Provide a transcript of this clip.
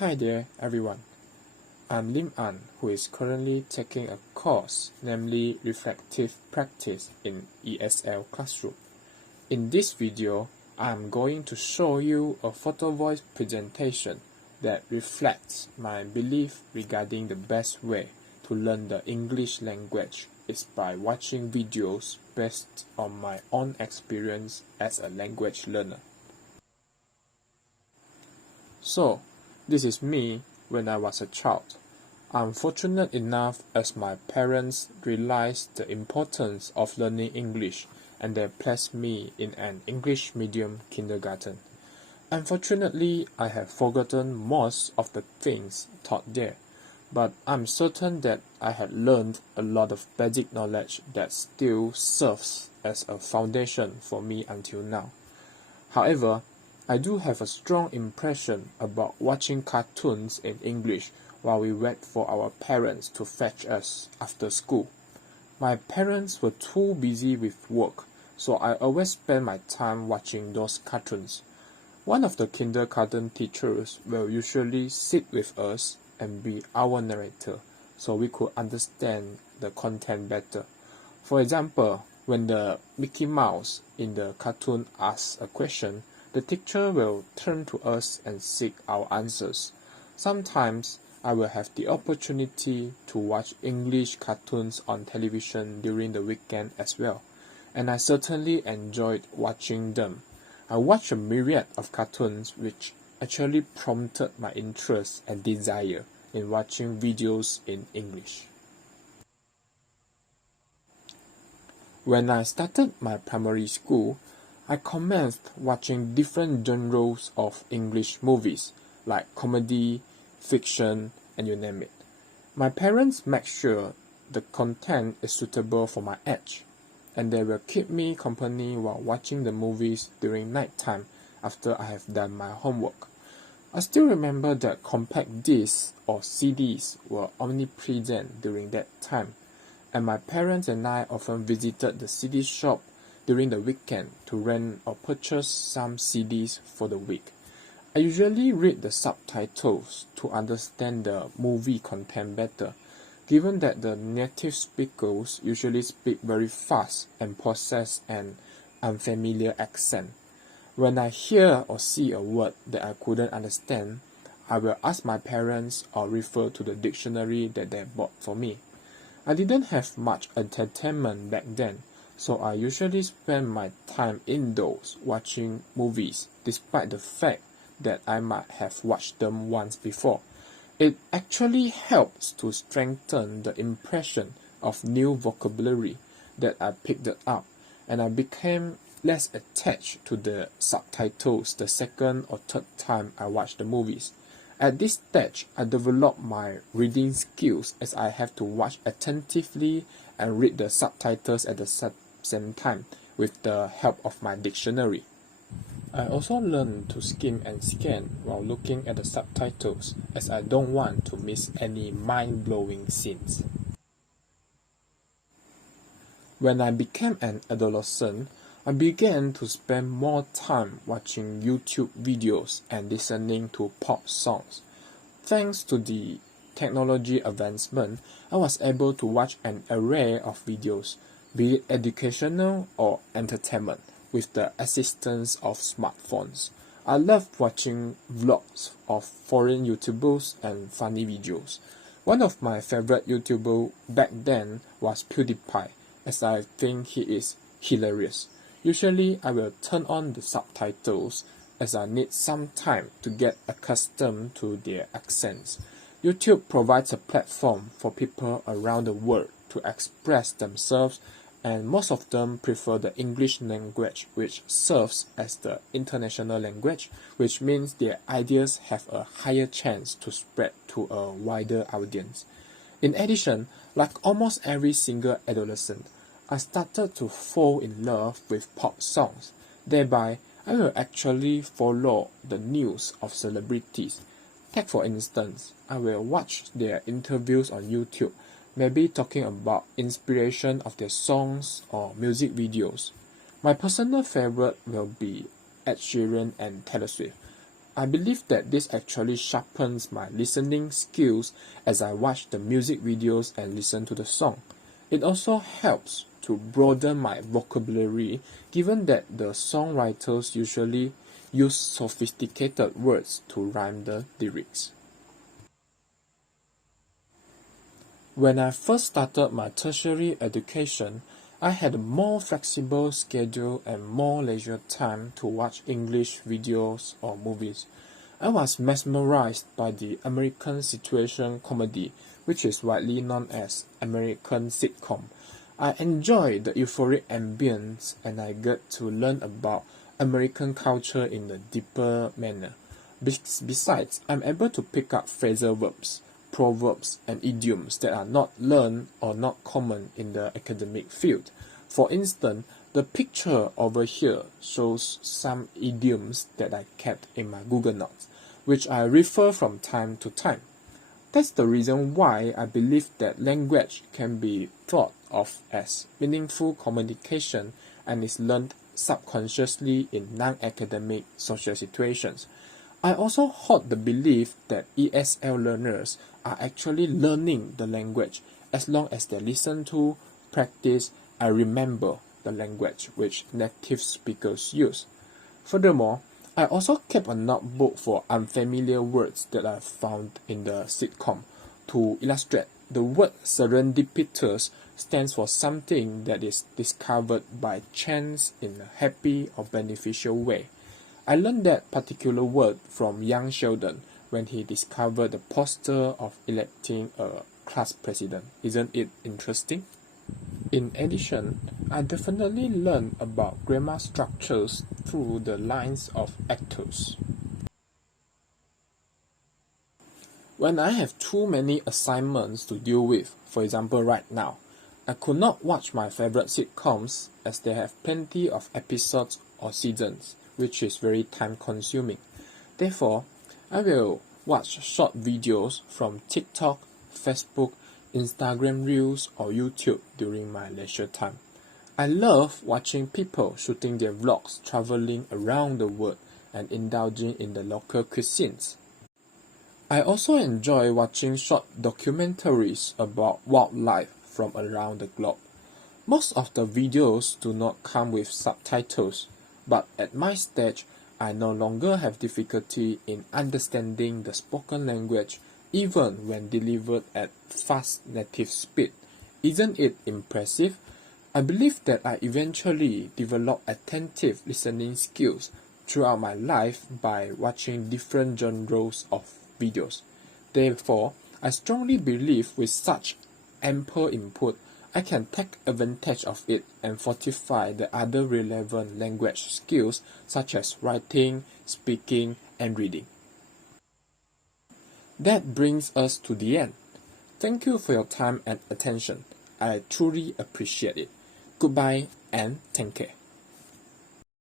Hi there everyone, I'm Lim An, who is currently taking a course, namely Reflective Practice in ESL Classroom. In this video, I'm going to show you a photo voice presentation that reflects my belief regarding the best way to learn the English language is by watching videos based on my own experience as a language learner. So, this is me when I was a child. I'm fortunate enough as my parents realized the importance of learning English and they placed me in an English medium kindergarten. Unfortunately, I have forgotten most of the things taught there, but I'm certain that I had learned a lot of basic knowledge that still serves as a foundation for me until now. However, I do have a strong impression about watching cartoons in English while we wait for our parents to fetch us after school. My parents were too busy with work, so I always spend my time watching those cartoons. One of the kindergarten teachers will usually sit with us and be our narrator, so we could understand the content better. For example, when the Mickey Mouse in the cartoon asks a question, the teacher will turn to us and seek our answers. Sometimes I will have the opportunity to watch English cartoons on television during the weekend as well, and I certainly enjoyed watching them. I watched a myriad of cartoons which actually prompted my interest and desire in watching videos in English. When I started my primary school, I commenced watching different genres of English movies like comedy, fiction, and you name it. My parents make sure the content is suitable for my age, and they will keep me company while watching the movies during night time after I have done my homework. I still remember that compact discs or CDs were omnipresent during that time, and my parents and I often visited the CD shop during the weekend to rent or purchase some CDs for the week. I usually read the subtitles to understand the movie content better, given that the native speakers usually speak very fast and possess an unfamiliar accent. When I hear or see a word that I couldn't understand, I will ask my parents or refer to the dictionary that they bought for me. I didn't have much entertainment back then, so I usually spend my time indoors watching movies, despite the fact that I might have watched them once before. It actually helps to strengthen the impression of new vocabulary that I picked up, and I became less attached to the subtitles the second or third time I watched the movies. At this stage, I developed my reading skills as I have to watch attentively and read the subtitles at the same time with the help of my dictionary. I also learned to skim and scan while looking at the subtitles as I don't want to miss any mind-blowing scenes. When I became an adolescent, I began to spend more time watching YouTube videos and listening to pop songs. Thanks to the technology advancement, I was able to watch an array of videos, be it educational or entertainment, with the assistance of smartphones. I loved watching vlogs of foreign YouTubers and funny videos. One of my favorite YouTubers back then was PewDiePie, as I think he is hilarious. Usually, I will turn on the subtitles as I need some time to get accustomed to their accents. YouTube provides a platform for people around the world to express themselves, and most of them prefer the English language, which serves as the international language, which means their ideas have a higher chance to spread to a wider audience. In addition, like almost every single adolescent, I started to fall in love with pop songs. Thereby, I will actually follow the news of celebrities. Take for instance, I will watch their interviews on YouTube, maybe talking about inspiration of their songs or music videos. My personal favorite will be Ed Sheeran and Taylor Swift. I believe that this actually sharpens my listening skills as I watch the music videos and listen to the song. It also helps to broaden my vocabulary, given that the songwriters usually use sophisticated words to rhyme the lyrics. When I first started my tertiary education, I had a more flexible schedule and more leisure time to watch English videos or movies. I was mesmerized by the American situation comedy, which is widely known as American sitcom. I enjoy the euphoric ambience and I get to learn about American culture in a deeper manner. Besides, I'm able to pick up phrasal verbs, proverbs, and idioms that are not learned or not common in the academic field. For instance, the picture over here shows some idioms that I kept in my Google Notes, which I refer from time to time. That's the reason why I believe that language can be thought of as meaningful communication and is learned subconsciously in non-academic social situations. I also hold the belief that ESL learners are actually learning the language as long as they listen to, practice, and remember the language which native speakers use. Furthermore, I also kept a notebook for unfamiliar words that I found in the sitcom. To illustrate, the word serendipitous stands for something that is discovered by chance in a happy or beneficial way. I learned that particular word from young Sheldon when he discovered the poster of electing a class president. Isn't it interesting? In addition, I definitely learned about grammar structures through the lines of actors. When I have too many assignments to deal with, for example right now, I could not watch my favorite sitcoms as they have plenty of episodes or seasons, which is very time consuming. Therefore, I will watch short videos from TikTok, Facebook, Instagram Reels or YouTube during my leisure time. I love watching people shooting their vlogs traveling around the world and indulging in the local cuisines. I also enjoy watching short documentaries about wildlife from around the globe. Most of the videos do not come with subtitles, but at my stage, I no longer have difficulty in understanding the spoken language even when delivered at fast native speed. Isn't it impressive? I believe that I eventually developed attentive listening skills throughout my life by watching different genres of videos. Therefore, I strongly believe with such ample input, I can take advantage of it and fortify the other relevant language skills such as writing, speaking, and reading. That brings us to the end. Thank you for your time and attention. I truly appreciate it. Goodbye and take care.